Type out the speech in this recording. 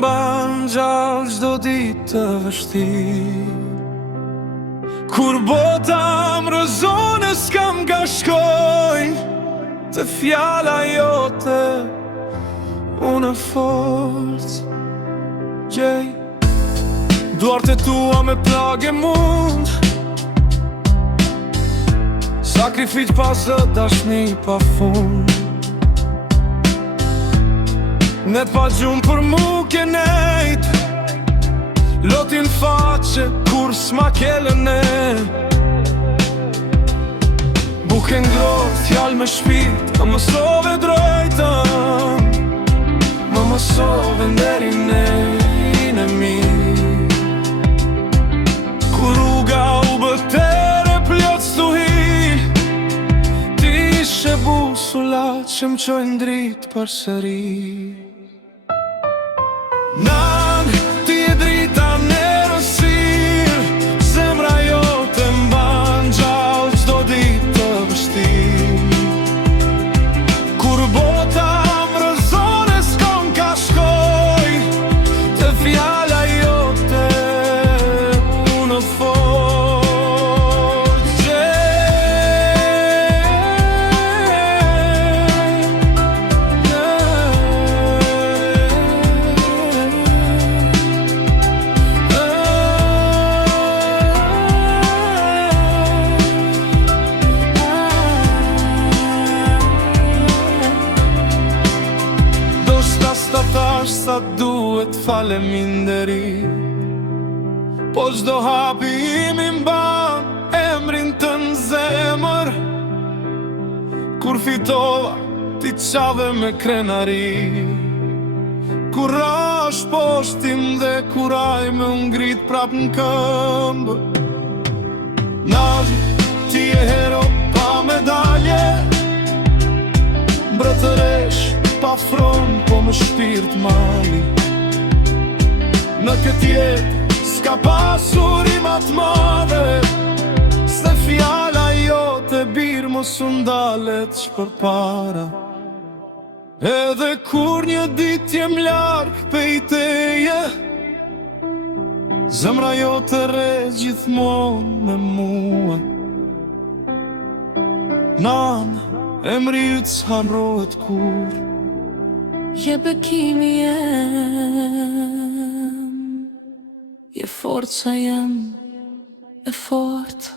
mban gjallë çdo ditë të vështirë. Kur bota më rrëzon e s'kam ka shkoj, të fjala jote unë forcë gjej. Duart e tua me plagë mund, sakrifit pas dashni pa fund. Ne pa gjumë për mu ke nejt, lotin faqe kur s'ma kele ne. Buke ngrot, fjall me shpit, më mësove drejtën, më mësove nderi nejnë e mi. Kur rruga u bëtere plot stuhi, ti ishe busula që më qojnë dritë për sëri. Nan, ti e drita në rësir, zemra jote mban gjallë çdo ditë të vështirë. Kur bota më rrëzon e s'kam ka shkoj, të fjala jote unë forcë gjej. Sta thash sa duhet faleminderi, po çdo hapi im i mban emrin të në zemër. Kur fitova ti qave me krenari, kur rash poshtim dhe kuraj me ngrit prap në këmbë. Navi, ti e hero pa medalje, mbretëresh pa fron, po më shpirt mali. Në këtë jetë s'ka pasur i matë madhe, se fjala jote birë mos u ndalet shpërpara. Edhe kur një ditë jem larg pej teje, zemra jote re gjithmonë me mua. Nanë, emri yt s'harrohet kur. Je bekimi jem, je forca jem e fort.